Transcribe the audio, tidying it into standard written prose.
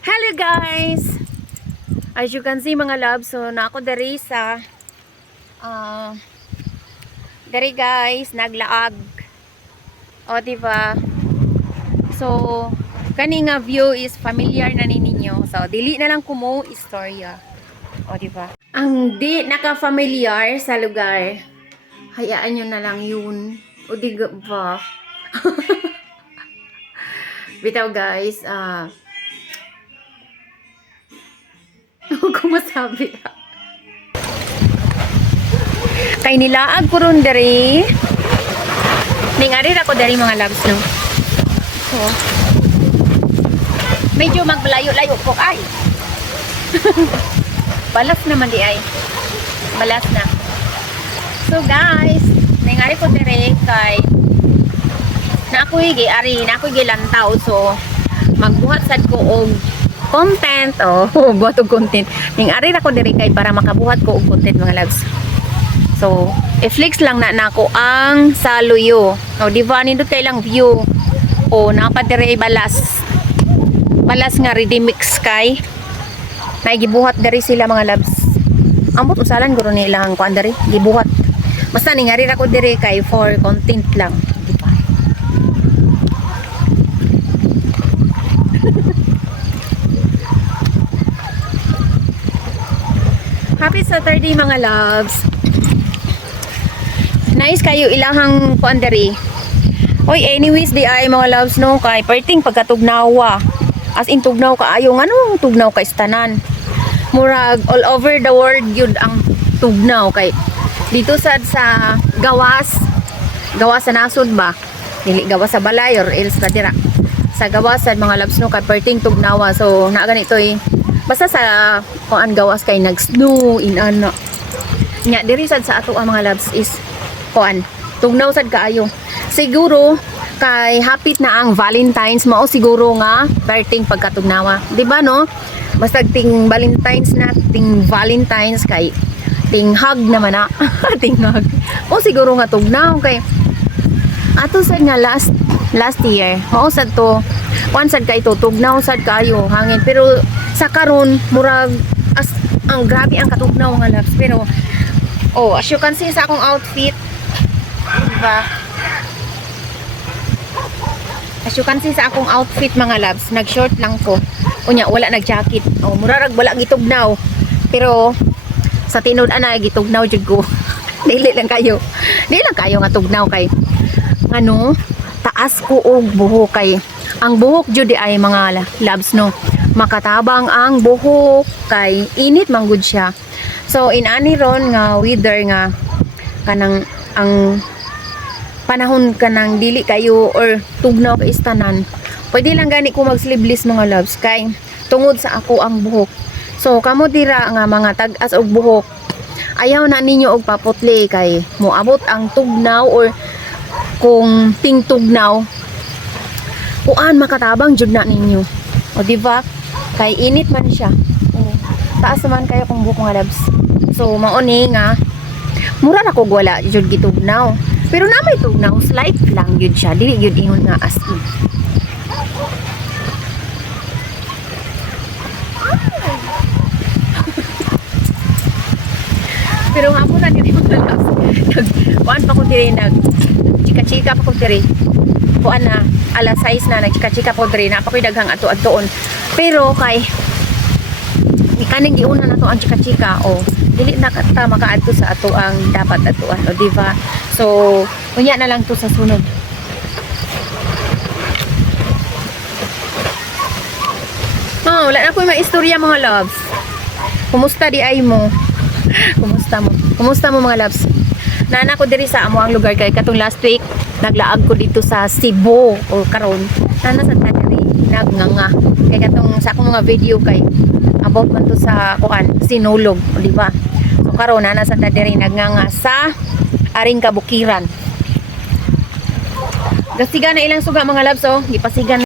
Hello guys! As you can see mga love, so na ako dari sa dari guys, naglaag. O diba? So, kani nga view is familiar na ninyo. So, dili na lang kumo istorya. O diba? Ang di naka-familiar sa lugar, hayaan nyo na lang yun. O diba ba? Bitaw guys, kung masabi kay nilaag ko ron dari ningarir ako dari mga loves no. So, medyo maglayo-layo po ay balas naman di ay balas na. So guys, ningarir ko dari kay na ako higi ari na ako higi lantaw, so magbuhat sad ko og content buhat og content ning ari ra ko diri kay para makabuhat ko og content mga loves. So i-flex lang na nako ang saluyo di ba nindot kay lang view napa diri balas nga ready mix kay naigibuhat diri sila mga loves. Ambot usalan guro nila ang kuan diri gibuhat basta ning ari ra ko diri kay for content lang. Happy Saturday mga loves. Nice kayo ilahang kuandari. Oy, anyways di ay mga loves no kay perting pagkatugnawa. As in tugnaw kaayo ngano tugnaw kay istanan. Murag all over the world yun ang tugnaw kay dito sad sa gawas sa nasod ba. Dili gawas sa balay or else kadira. Sa gawasan mga loves no kay perting tugnawa. So naa ganito basta sa kuan gawas kay nag-snow inana nya diri sad sa ato ang mga loves is kuan tugnaw sad kaayo. Siguro kay hapit na ang Valentine's mao siguro nga perting pagkatugnawa di ba no, basta ting Valentine's na ting Valentine's kay ting hug naman na ting hug o siguro nga tugnaw kay ato sad nga last year mao sad to kuan sad kay to tugnaw sad kayo hangin pero sa karon murag ang grabe ang katugnaw nga loves. Pero as you can see sa akong outfit diba, as you can see sa akong outfit mga loves, nag short lang ko unya wala nag jacket murag wala gitugnaw pero sa tinud ana gitugnaw jud ko dili lang kayo nga tugnaw kay ano taas ko og buhok kay ang buhok jud ay mga loves no makatabang ang buhok kay init manggod siya. So inani ron nga weather nga kanang ang panahon kanang dili kayo or tugnaw kay istanan pwede lang gani ko mag sleeveless mga loves kay tungod sa ako ang buhok. So kamo dira nga mga tag-as og buhok ayaw na ninyo og paputli kay moabot ang tugnaw or kung ting tugnaw kuan makatabang jud na ninyo diba kay init man siya taas naman kayo kung buhok nga loves. So mauni nga mura na ko wala jud gitugnaw pero na may tugnaw slight lang jud siya dili jud ingon nga as in. Pero hapon na diri mga loves kuan pa ko diri nag chika-chika pa ko diri kuan na alas 6 na nagchika-chika po diri na pa koy daghang ato-adtoon pero kay kaning giuna na to ang chika-chika dili na ta makaadto sa ato ang dapat atuan diba. So unya na lang to sa sunod. Wala na po may istorya mga loves. Kumusta di ay mo? Kumusta mo mga loves? Nana ko diri sa amo ang lugar kay katong last week naglaag ko dito sa Cebu karon nana sa diri nagnganga kay katong sa akong mga video kay about man to sa kuan Sinulog di ba. So karon nana sa diri nagnganga sa aring kabukiran. Gasigan na ilang suga mga loves gipasigan